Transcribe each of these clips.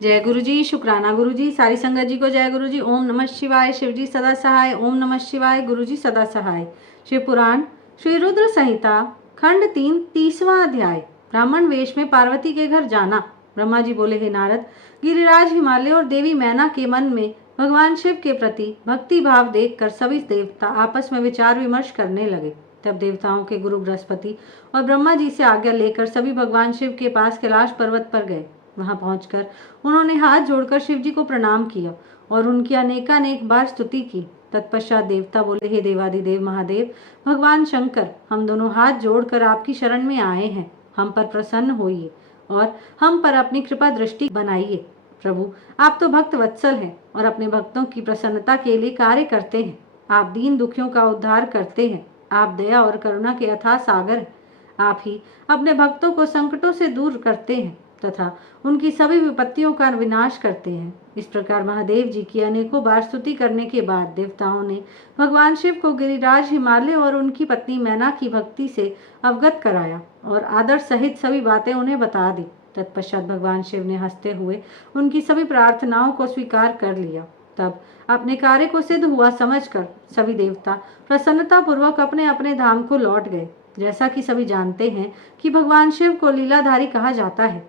जय गुरु जी। शुक्राना गुरु जी। सारी संगत जी को जय गुरु जी। ओम नमः शिवाय। शिव जी सदा सहाय। ओम नमः शिवाय। गुरु जी सदा सहाय। शिव पुराण श्री रुद्र संहिता खंड 3 30वां अध्याय। ब्राह्मण वेश में पार्वती के घर जाना। ब्रह्मा जी बोले, हे नारद, गिरिराज हिमालय और देवी मैना के मन में भगवान शिव के प्रति भक्ति भाव देखकर सभी देवता आपस में विचार विमर्श करने लगे। तब देवताओं के गुरु बृहस्पति और ब्रह्मा जी से आज्ञा लेकर सभी भगवान शिव के पास कैलाश पर्वत पर गए। वहां पहुंचकर उन्होंने हाथ जोड़कर शिव जी को प्रणाम किया और उनकी अनेकानेक बार स्तुति की। तत्पश्चात देवता बोले, हे देवादिदेव महादेव भगवान शंकर, हम दोनों हाथ जोड़कर आपकी शरण में आए हैं। हम पर प्रसन्न होइए और हम पर अपनी कृपा दृष्टि बनाइए। प्रभु, आप तो भक्त वत्सल हैं और अपने भक्तों की प्रसन्नता के लिए कार्य करते हैं। आप दीन दुखियों का उद्धार करते हैं। आप दया और करुणा के अथाह सागर हैं। आप ही अपने भक्तों को संकटों से दूर करते हैं तथा उनकी सभी विपत्तियों का विनाश करते हैं। इस प्रकार महादेव जी की अनेकों बार स्तुति करने के बाद देवताओं ने भगवान शिव को गिरिराज हिमालय और उनकी पत्नी मैना की भक्ति से अवगत कराया और आदर सहित सभी बातें उन्हें बता दी। तत्पश्चात भगवान शिव ने हंसते हुए उनकी सभी प्रार्थनाओं को स्वीकार कर लिया। तब अपने कार्य को सिद्ध हुआ समझकर सभी देवता प्रसन्नता पूर्वक अपने अपने धाम को लौट गए। जैसा कि सभी जानते हैं कि भगवान शिव को लीलाधारी कहा जाता है।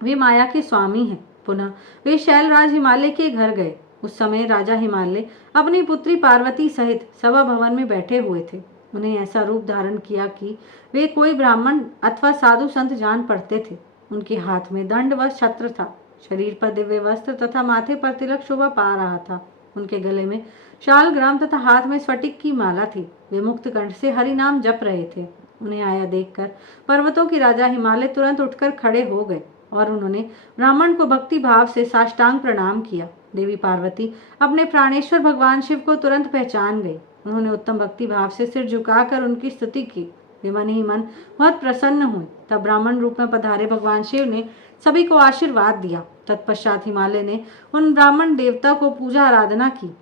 वे माया के स्वामी हैं। पुनः वे शैलराज हिमालय के घर गए। उस समय राजा हिमालय अपनी पुत्री पार्वती सहित सभा भवन में बैठे हुए थे। उन्हें ऐसा रूप धारण किया कि वे कोई ब्राह्मण अथवा साधु संत जान पड़ते थे। उनके हाथ में दंड व छत्र था। शरीर पर दिव्य वस्त्र तथा माथे पर तिलक शोभा पा रहा था। उनके गले में शालग्राम तथा हाथ में स्फटिक की माला थी। वे मुक्त कंठ से हरि नाम जप रहे थे। उन्हें आया देखकर पर्वतों की राजा हिमालय तुरंत उठकर खड़े हो गए और उन्होंने ब्राह्मण को भक्ति भाव से साष्टांग प्रणाम किया। देवी पार्वती अपने प्राणेश्वर भगवान शिव को तुरंत पहचान गई। उन्होंने उत्तम भक्ति भाव से सिर झुकाकर उनकी स्तुति की। वे मन ही मन बहुत प्रसन्न हुए। तब ब्राह्मण रूप में पधारे भगवान शिव ने सभी को आशीर्वाद दिया। तत्पश्चात हिमालय ने उन ब्राह्मण देवता को पूजा आराधना की।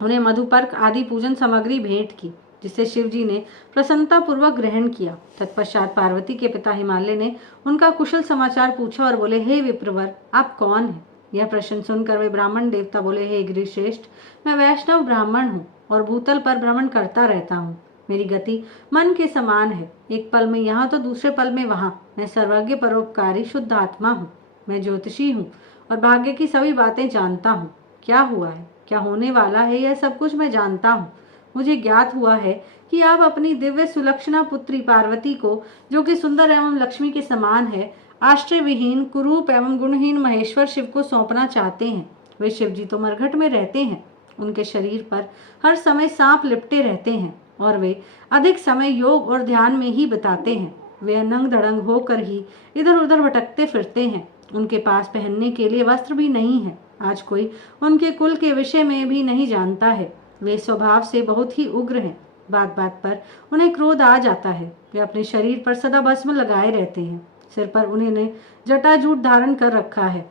उन्हें मधुपर्क आदि पूजन सामग्री भेंट की, जिसे शिव जी ने प्रसन्नता पूर्वक ग्रहण किया। तत्पश्चात पार्वती के पिता हिमालय ने उनका कुशल समाचार पूछा और बोले, हे विप्रवर, आप कौन हैं? यह प्रश्न सुनकर वे ब्राह्मण देवता बोले, हे गिरिश्रेष्ठ, मैं वैष्णव ब्राह्मण हूँ और भूतल पर भ्रमण करता रहता हूँ। मेरी गति मन के समान है, एक पल में यहाँ तो दूसरे पल में वहाँ। मैं सर्वज्ञ परोपकारी शुद्ध आत्मा हूँ। मैं ज्योतिषी हूँ और भाग्य की सभी बातें जानता हूँ। क्या हुआ है, क्या होने वाला है, यह सब कुछ मैं जानता हूँ। मुझे ज्ञात हुआ है कि आप अपनी दिव्य सुलक्षणा पुत्री पार्वती को, जो कि सुंदर एवं लक्ष्मी के समान है, आश्रय विहीन कुरूप एवं गुणहीन महेश्वर शिव को सौंपना चाहते हैं। वे शिव जी तो मरघट में रहते हैं। उनके शरीर पर हर समय सांप लिपटे रहते हैं और वे अधिक समय योग और ध्यान में ही बिताते हैं। वे नंग धड़ंग होकर ही इधर उधर भटकते फिरते हैं। उनके पास पहनने के लिए वस्त्र भी नहीं है। आज कोई उनके कुल के विषय में भी नहीं जानता है। वे स्वभाव से बहुत ही उग्र हैं। बात बात पर उन्हें क्रोध आ जाता है। वे अपने शरीर पर सदा भस्म लगाए रहते हैं। सिर पर उन्होंने जटाजूट धारण कर रखा है।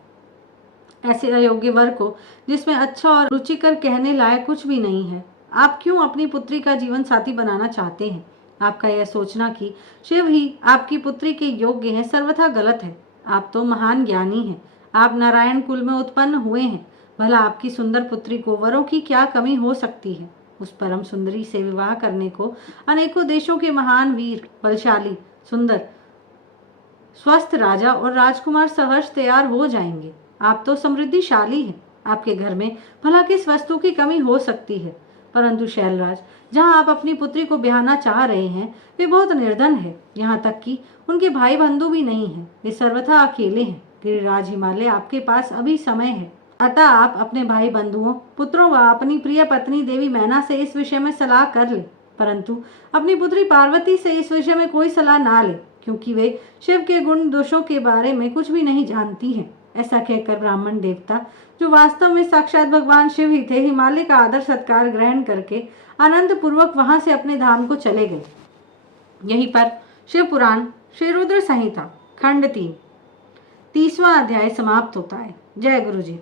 ऐसे अयोग्य वर को, जिसमें अच्छा और रुचिकर कहने लायक कुछ भी नहीं है, आप क्यों अपनी पुत्री का जीवन साथी बनाना चाहते हैं? आपका यह सोचना कि शिव ही आपकी पुत्री के योग्य है सर्वथा गलत है। आप तो महान ज्ञानी हैं। आप नारायण कुल में उत्पन्न हुए हैं। भला आपकी सुंदर पुत्री को वरों की क्या कमी हो सकती है? उस परम सुंदरी से विवाह करने को अनेकों देशों के महान वीर, बलशाली, सुंदर, स्वस्थ राजा और राजकुमार सहर्ष तैयार हो जाएंगे। आप तो समृद्धिशाली हैं। आपके घर में भला किस वस्तु की कमी हो सकती है? परंतु शैलराज, जहां आप अपनी पुत्री को ब्याहना चाह रहे हैं, वे बहुत निर्धन है। यहाँ तक कि उनके भाई बंधु भी नहीं है। वे सर्वथा अकेले हैं। गिरिराज हिमालय आपके पास अभी समय है। अतः आप अपने भाई बंधुओं, पुत्रों व अपनी प्रिय पत्नी देवी मैना से इस विषय में सलाह कर ले, परंतु अपनी पुत्री पार्वती से इस विषय में कोई सलाह ना ले, क्योंकि वे शिव के गुण दोषों के बारे में कुछ भी नहीं जानती हैं। ऐसा कहकर ब्राह्मण देवता, जो वास्तव में साक्षात भगवान शिव ही थे, हिमालय का आदर सत्कार ग्रहण करके आनंद पूर्वक वहां से अपने धाम को चले गए। यहीं पर शिव पुराण श्री रुद्र संहिता खंड 3 30वां अध्याय समाप्त होता है। जय गुरु जी।